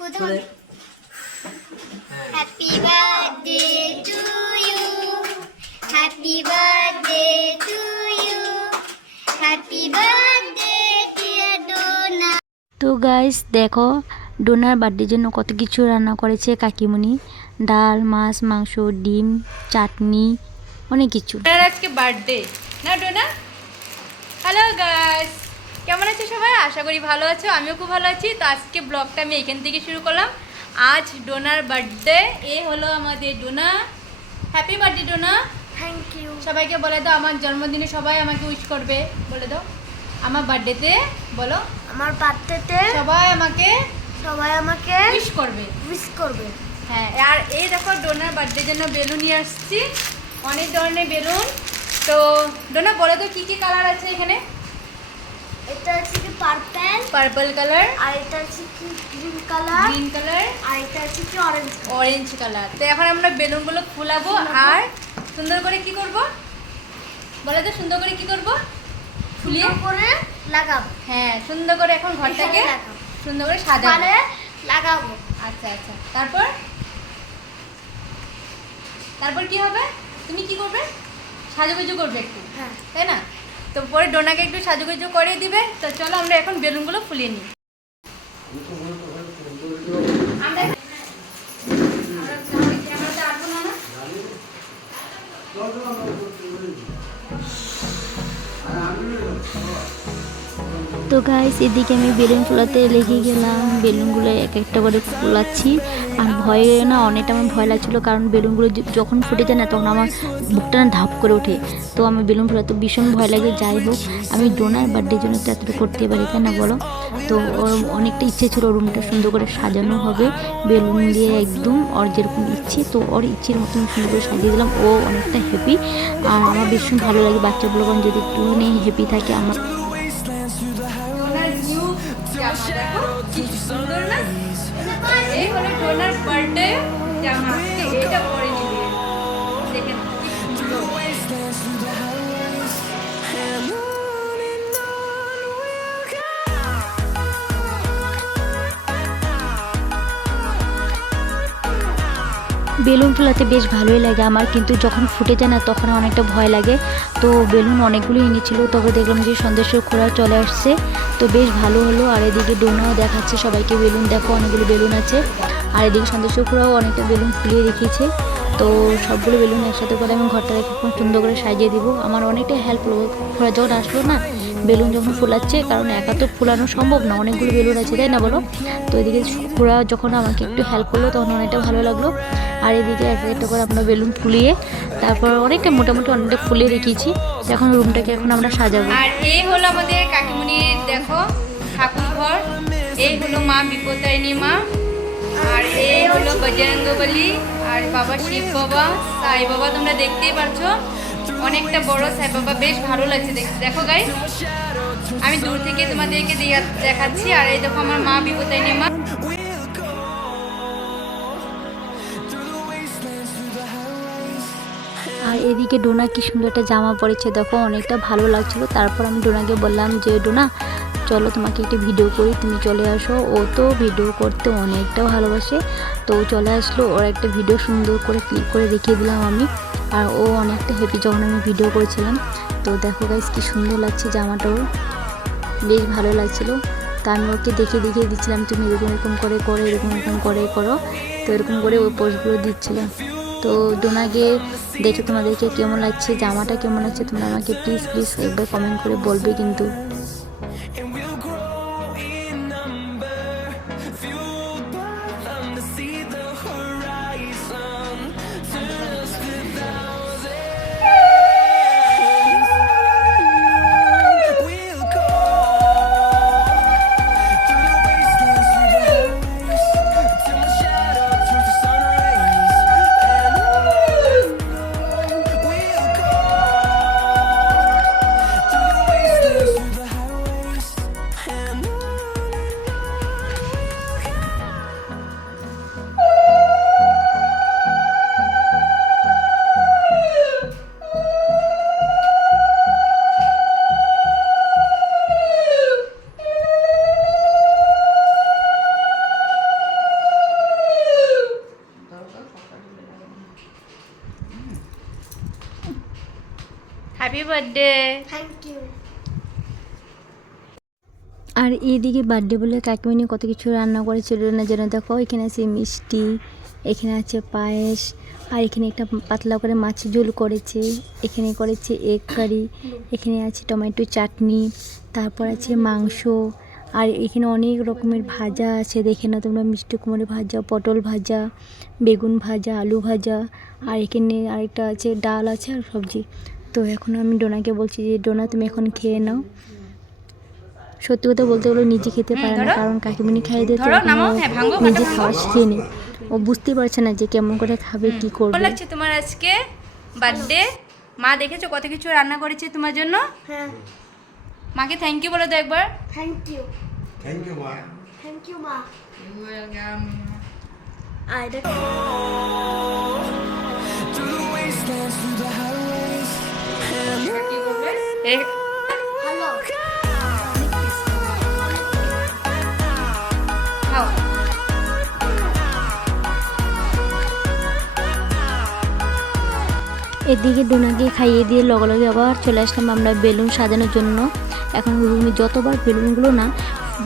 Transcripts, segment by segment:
বলে Happy birthday to you. Happy birthday to you. Happy birthday, dear Donna. তো guys দেখো ডোনার বার্থডের জন্য কত কিছু রান্না করেছে কাকিমণি ডাল মাছ মাংস ডিম চাটনি অনেক কিছু আজকে বার্থডে না ডোনা হ্যালো গাইস কেমন আছো সবাই? আশা করি ভালো আছো আমিও খুব ভালো আছি। তো আজকে ব্লগটা আমি এখান থেকে শুরু করলাম। আজ ডোনার বার্থডে এ হলো আমাদের Donna. Happy birthday Donna. Thank you সবাইকে বলে দাও আমার জন্মদিনে সবাই আমাকে উইশ করবে। বলে দাও। আমার বার্থডেতে বলো। আমার বার্থডেতে সবাই আমাকে সবাই আমাকে উইশ করবে। উইশ করবে। হ্যাঁ আর এই দেখো ডোনার বার্থডের জন্য বেলুন নিয়ে আসছি। অনেক ধরনের বেলুন। তো ডোনা বলে তো কী কী কালার আছে এখানে? এটা হচ্ছে কি পার্পল পার্পল কালার আর এটা হচ্ছে কি গ্রিন কালার গ্রিন কালার আর এটা হচ্ছে কি অরেঞ্জ অরেঞ্জ কালার তো এখন আমরা বেলুনগুলো ফুলাবো আর সুন্দর করে কি করব? বলে তো সুন্দর করে কি করব? ফুলিয়ে? করে লাগাবো। হ্যাঁ সুন্দর করে এখন ঘরটাকে সুন্দর করে সাজাবো। মানে লাগাবো। আচ্ছা আচ্ছা। তারপর? তারপর কি হবে? তুমি কি করবে? সাজুগুজু করবে একটু। হ্যাঁ। তাই না? তো পরে ডোনাকে একটু সাজুগুজু করে দিবে। তো চলো আমরা এখন বেলুনগুলো ফুলিয়ে নিই। আমরা তো গাইস এদিকে আমি বেলুন ফোলাতে লেগে গেলাম। বেলুনগুলো এক একটা করে ফোলাচ্ছি। আর ভয়ে না অনেকটা আমার ভয় লাগছিল, কারণ বেলুনগুলো যখন ফুটে যায় না, তখন আমার বুকটা না ধাপ করে ওঠে। তো আমি বেলুন ফোলাতে ভীষণ ভয় লাগে, যাই হোক, আমি ডোনার বার্থডের জন্য তো এতটা করতে পারি, তাই না বলো? তো অনেকটা ইচ্ছে ছিল রুমটা সুন্দর করে সাজানো হবে, বেলুন দিয়ে একদম ওর যেরকম ইচ্ছে, তো ওর ইচ্ছের মতন সুন্দর করে সাজিয়ে দিলাম। ও অনেকটা হ্যাপি আর আমার ভীষণ ভালো লাগে বাচ্চাগুলো যদি একটু হ্যাপি থাকে, আমার জামা দেখো সুন্দর না এই হলো ডোনার বার্থডে জামা এটা পরে বেলুন ফোলাতে বেশ ভালোই লাগে আমার, কিন্তু যখন ফুটে যায় না তখন অনেকটা ভয় লাগে। তো বেলুন অনেকগুলো এনেছিল, তবে দেখলাম যে সন্দেশের খোলা চলে আসছে। তো বেশ ভালো হলো, আর এদিকে ডোনাও দেখাচ্ছে, সবাইকে বেলুন দেখো, অনেকগুলো বেলুন আছে। আর এদিকে সন্দেশের খোলাও অনেকটা বেলুন ফুলিয়ে রেখেছে তো সবগুলো বেলুন একসাথে করে আমি ঘরটাকে খুব সুন্দর করে সাজিয়ে দিব। আমার অনেকটা হেল্প হলো যখন আসলো না বেলুন যখন ফোলাচ্ছে, কারণ একা তো ফোলানো সম্ভব না, অনেকগুলো বেলুন আছে, তাই না বলো? তো এদিকে খোলা যখন আমাকে একটু হেল্প করল, তখন অনেকটা ভালো লাগল। আর এদিকে এক একটা করে আমরা বেলুন ফুলিয়ে, তারপর অনেকটা মোটামুটি অনেকটা ফুলিয়ে রেখেছি এখন রুমটাকে এখন আমরা সাজাবো। আর এই হলো আমাদের কাকিমণির দেখো ঠাকুর এই হলো মা বিপদারিণী মা। আর এই হলো বজরঙ্গবলী আর বাবা শিব বাবা, সাই বাবা, তোমরা দেখতেই পাচ্ছ অনেকটা বড় সাই বাবা বেশ ভালো লাগছে দেখো গাই আমি দূর থেকে তোমাদেরকে দেখাচ্ছি, আর এই দেখো আমার মা বিপদারিণী মা? আর এদিকে ডোনা কি সুন্দর একটা জামা পরেছে, দেখো অনেকটা ভালো লাগছিল। তারপর আমি ডোনাকে বললাম যে, ডোনা, চলো তোমাকে একটি ভিডিও করি, তুমি চলে আসো। ও তো ভিডিও করতে অনেকটা ভালোবাসে। তো চলে আসলো, ওর একটা ভিডিও সুন্দর করে ক্লিক করে দেখিয়ে দিলাম আমি। আর ও অনেকটা হ্যাপি যখন আমি ভিডিও করেছিলাম। তো দেখো গাইস কি সুন্দর লাগছে জামাটাও বেশ ভালো লাগছিল। তা আমি ওকে দেখে দেখিয়ে দিচ্ছিলাম, তুমি এরকম এরকম করে করো, এরকম এরকম করে করো। তো এরকম করে ওই পোস্টগুলো দিচ্ছিলাম তো ডোনাকে দেখে তোমাদেরকে কেমন লাগছে? জামাটা কেমন লাগছে? তোমরা আমাকে প্লিজ প্লিজ একবার কমেন্ট করে বলবে কিন্তু। এইদিকে বার্থডে বলে কাকিমণি কত কিছু রান্না করেছিল না যেন দেখো, এখানে আছে মিষ্টি, এখানে আছে পায়েস, আর এখানে একটা পাতলা করে মাছের ঝোল করেছে, এখানে করেছে এগ কারি এখানে আছে টমেটো চাটনি, তারপর আছে মাংস, আর এখানে অনেক রকমের ভাজা আছে, দেখে না তোমরা, মিষ্টি কুমড়ো ভাজা, পটল ভাজা, বেগুন ভাজা, আলু ভাজা, আর এখানে আরেকটা আছে, ডাল আছে আর সবজি। তো এখন আমি ডোনাকে বলছি যে, ডোনা, তুমি এখন খেয়ে নাও। সত্যি কথা বলতে গেলে নিজে খেতে পারে না ধরো। কারণ কাকিমণি খাইয়ে দিয়ে হ্যাঁ, নিজে খাওয়া শিখেনি ও বুঝতে পারছে না যে কেমন করে খাবে কি করবে। ভালো লাগছে তোমার আজকে বার্থডে মা দেখেছ কত কিছু রান্না করেছে তোমার জন্য? হ্যাঁ। মাকে থ্যাংক ইউ বলো তো একবার। থ্যাংক ইউ থ্যাংক ইউ মা। থ্যাংক ইউ মা। আর এটা এ- খাও এদিকে ডোনাকে খাইয়ে দিয়ে লগে আবার চলে আসলাম আমরা বেলুন সাজানোর জন্য। এখন রুমে যতবার বেলুনগুলো না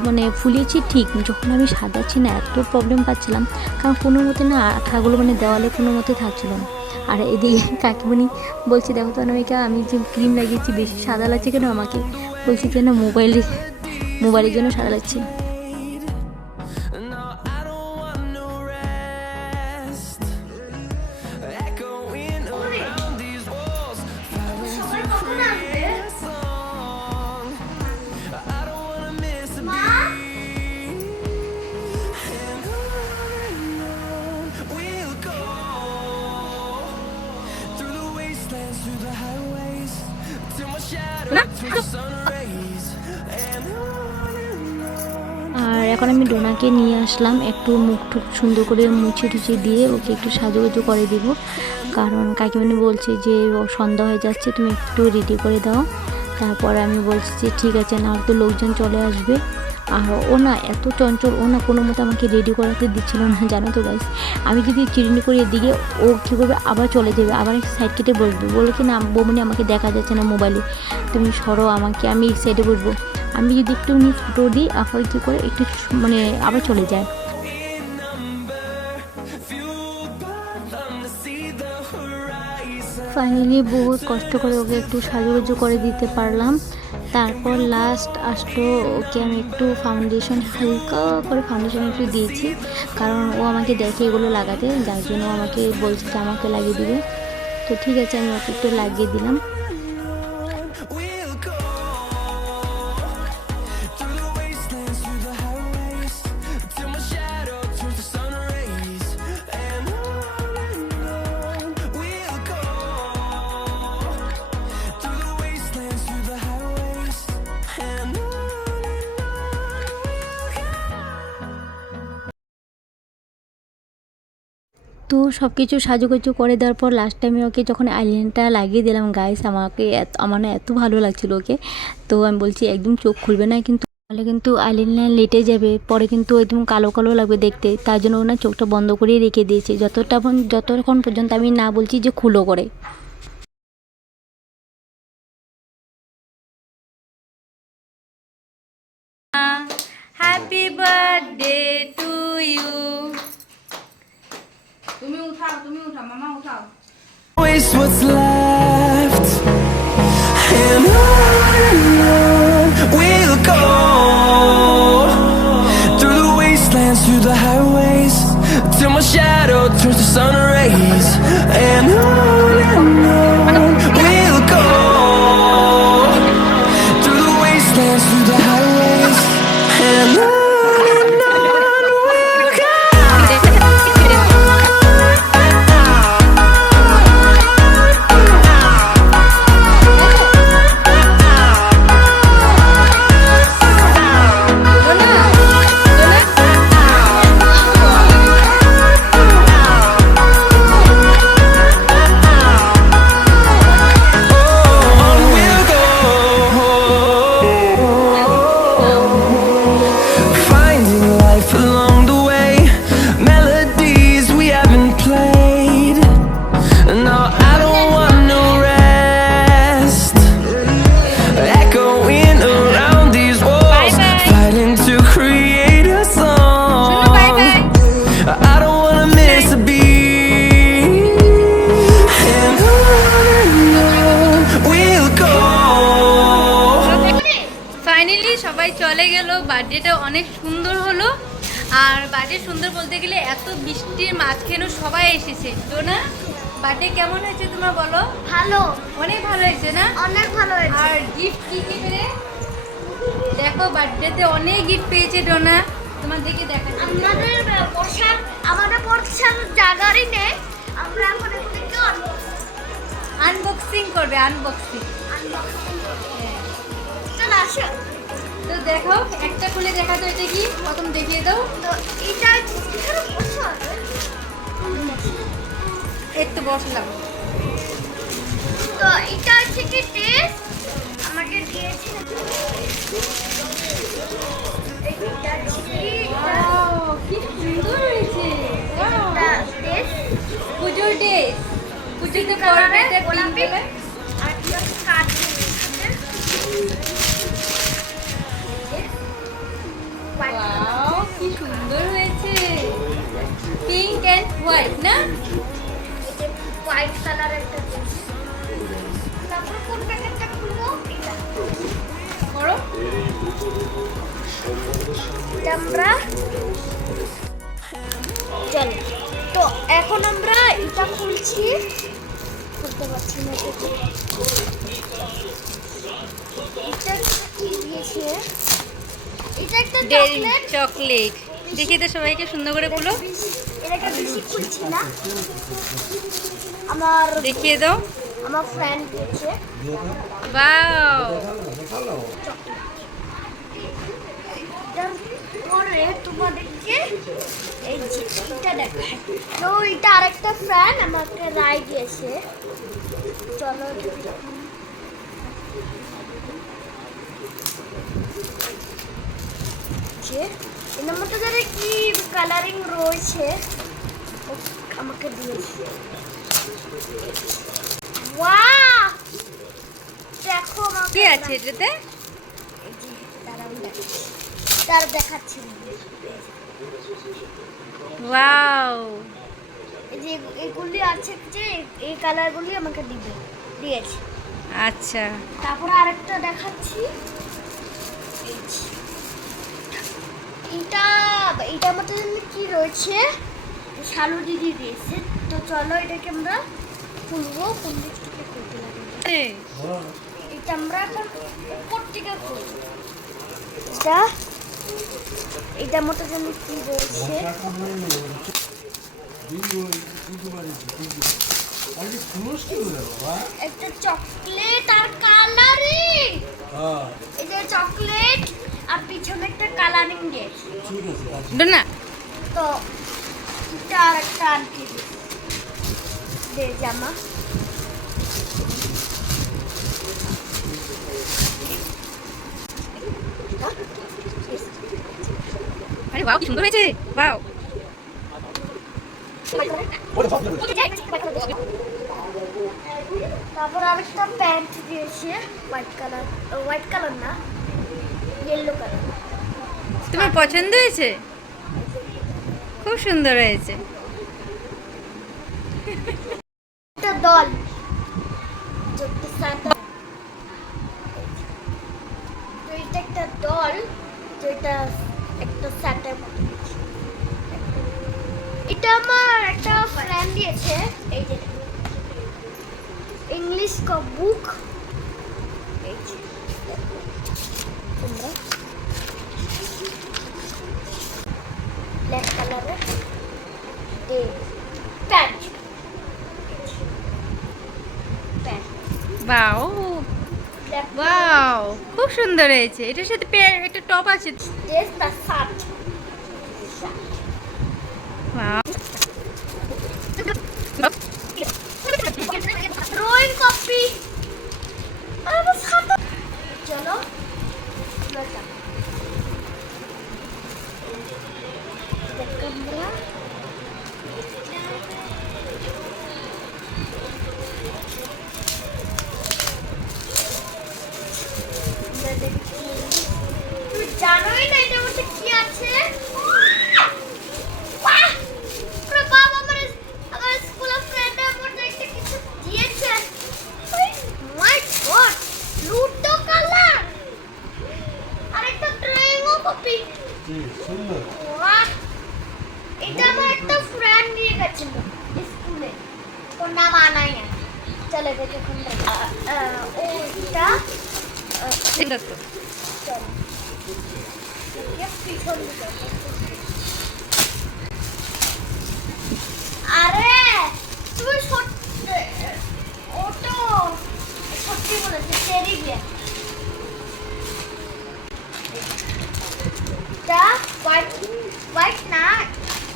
মানে ফুলিয়েছি ঠিক, যখন আমি সাজাচ্ছি না, এত প্রবলেম পাচ্ছিলাম। কারণ কোনো মতে না, আঠাগুলো মানে দেওয়ালে কোনো মতে থাকছিল না। আর এদিকে কাকিমণি বলছি, দেখো তো অনামিকা, আমি যে ক্রিম লাগিয়েছি, বেশি সাদা লাগছে কেন আমাকে? বলছি যে না মোবাইলে, মোবাইলের জন্য সাদা লাগছে? আর এখন আমি ডোনাকে নিয়ে আসলাম, একটু মুখ টুক সুন্দর করে মুছে টুচে দিয়ে ওকে একটু সাজুগুজু করে দিব। কারণ কাকিমণি বলছে যে সন্ধ্যা হয়ে যাচ্ছে, তুমি একটু রেডি করে দাও। তারপর আমি বলছি যে, ঠিক আছে, না তো লোকজন চলে আসবে। আর ও না এত চঞ্চল, ও না কোনো মতো আমাকে রেডি করাতে দিচ্ছিল না, জানো তো গাইস আমি যদি চিরুনি করে এদিকে, ও কী করবে আবার চলে যাবে? আবার সাইড কেটে বসবে? বলে কি না, বৌমনি আমাকে দেখা যাচ্ছে না মোবাইলে তুমি সরো আমাকে, আমি এই সাইডে বসবো। আমি যদি একটু ফুটো দিই আবার কী করে একটু মানে আবার চলে যায়। ফাইনালি বহুত কষ্ট করে ওকে একটু সাজুগুজু করে দিতে পারলাম। তারপর লাস্ট আসলো, ওকে আমি একটু ফাউন্ডেশন হালকা করে ফাউন্ডেশন একটু দিয়েছি। কারণ ও আমাকে দেখে এগুলো লাগাতে, যার জন্য আমাকে বলছে আমাকে লাগিয়ে দিবে। তো ঠিক আছে, আমি ওকে একটু লাগিয়ে দিলাম। সব কিছু সাজুগুজু করে দেওয়ার পর লাস্ট টাইমে ওকে যখন আইল্যান্ডটা লাগিয়ে দিলাম গাইস আমাকে এত, আমার না এত ভালো লাগছিল ওকে। তো আমি বলছি, একদম চোখ খুলবে না কিন্তু, তাহলে কিন্তু আইল্যান্ড লেটে যাবে, পরে কিন্তু একদম কালো কালো লাগবে দেখতে। তার জন্য ওনার চোখটা বন্ধ করেই রেখে দিয়েছে। যতটা যতক্ষণ পর্যন্ত আমি না বলছি যে খুলো করে। Happy birthday to you তুমি উঠাও তুমি উঠাও মামা উঠাও waste what's left and on and on we'll go through the wastelands through the highways till my shadow place to be. And on and on we'll go. Finally সবাই চলে গেল। বার্থডেটা অনেক সুন্দর হলো। আর বার্থডে সুন্দর বলতে গেলে এত বৃষ্টির মাঝখানেও সবাই এসেছে। তো না বার্থডে কেমন হয়েছে তোমার বলো? ভালো। অনেক ভালো হয়েছে না? অনেক ভালো হয়েছে। আর গিফট কি কি দেখো বার্থডেতে অনেক গিফট পেয়েছে ডোনা তোমার দিকে আমাদের বসার আমাদের বসার জায়গারই নেই। আমরা এখন এগুলিকে আনবক্সিং করবে আনবক্সিং আনবক্সিং চল আসো। তো দেখো একটা খুলে দেখা তো এটা কি? প্রথম দেখিয়ে দাও। তো এটা একটু বসলাম। তো এটা হচ্ছে কি টেস্ট আমাকে দিয়েছে। কি সুন্দর হয়েছে। পুজোর ড্রেস পুজোতে পরবে গোলাপি দিয়েছে এটা একটা ডেরি চকলেট। দেখি তো সবাইকে সুন্দর করে খুলো এটাকে বেশি খুলছি না। আমার দেখিয়ে দাও। আমার ফ্রেন্ড দিয়েছে। বাও পরে তোমাদেরকে এই এটা দেখায় তো এটা আরেকটা ফ্রেন্ড আমাকে রায় দিয়েছে। চলো এর মধ্যে যারা কি কালারিং রয়েছে ও আমাকে দিয়েছে। ওয়াও দেখো আমাকে কি আছে এটাতে। তার দেখাচ্ছি। ওয়াও এই যে এগুলি আছে যে এই কালারগুলি আমাকে দিবে দিয়েছে। আচ্ছা। তারপরে আরেকটা দেখাচ্ছি। এই এটা কি রয়েছে? শালু দিদি দিয়েছে। তো চলো এটাকে আমরা খুলবো খুলতে এটা আমরা এখন উপর থেকে খুলবো। এটা কি রয়েছে? একটা চকলেট আর কালারিং। এই যে চকলেট। আর পিছনে একটা কালারিং দিয়েছে ডোনা তো এটা আর একটা আনটি দে জামা। আরে ওয়াও কি সুন্দর হয়েছে। ওয়াও তারপর আরেকটা প্যান্ট দিয়েছে হোয়াইট কালার হোয়াইট কালার না। ইয়েলো কালার তোমার পছন্দ হয়েছে? খুব সুন্দর হয়েছে। দল। এটা একটা দল যেটা একটা স্যাটের এটা আমার একটা ফ্রেন্ড দিয়েছে এই যে। ইংলিশ বুক এই যে তোমরা। ব্ল্যাক কালারের প্যান্ট বাও ওয়াও খুব সুন্দর হয়েছে। এটার সাথে একটা টপ আছে. ওয়াও জানোই না এটার মধ্যে কি আছে গেছিল স্কুলে ওর নাম আনাই না চলে গেছে এখন ওইটা এটা তো। চলো একে পিছন দিকে। আরে তুমি সত্যি ও সত্যি বলেছে টেরি বিয়ার এটা হোয়াইট হোয়াইট না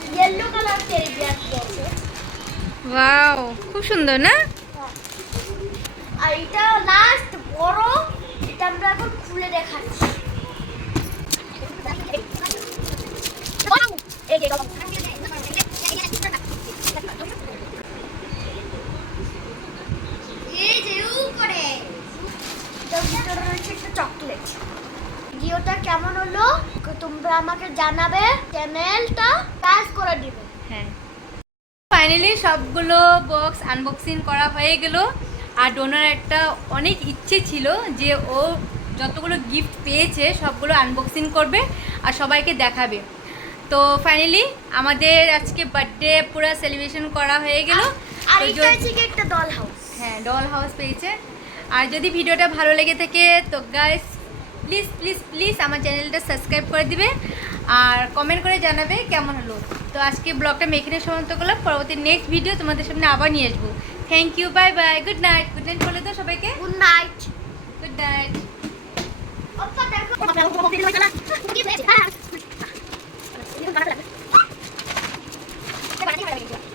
ইয়েলো কালার টেরি বিয়ার বলছে ওয়াও খুব সুন্দর না? আর এটা লাস্ট বড় এটা আমরা এখন খুলে দেখাচ্ছি এই যে উ করে এটার ভিতরে রয়েছে একটা চকলেট ভিডিওটা কেমন হলো তোমরা আমাকে জানাবে চ্যানেলটা কাজ করে দিবে হ্যাঁ ফাইনালি সবগুলো বক্স আনবক্সিং করা হয়ে গেল। আর ডোনার একটা অনেক ইচ্ছে ছিল যে ও যতগুলো গিফট পেয়েছে, সবগুলো আনবক্সিং করবে আর সবাইকে দেখাবে। তো ফাইনালি আমাদের আজকে বার্থডে পুরো সেলিব্রেশন করা হয়ে গেল। আর এটা হচ্ছে একটা ডল হাউস হ্যাঁ ডল হাউস পেয়েছে। আর যদি ভিডিওটা ভালো লেগে থাকে তো গাইস প্লিজ প্লিজ প্লিজ আমার চ্যানেলটা সাবস্ক্রাইব করে দিবে। আর কমেন্ট করে জানাবে কেমন হলো। তো আজকে ব্লগটা মেখেনে সমাপ্ত করলাম। পরবর্তী নেক্সট ভিডিও তোমাদের সামনে আবার নিয়ে আসব। Thank you bye bye good night good night বলে তো সবাইকে। Good night good night 拿出来，再把它另外的一只。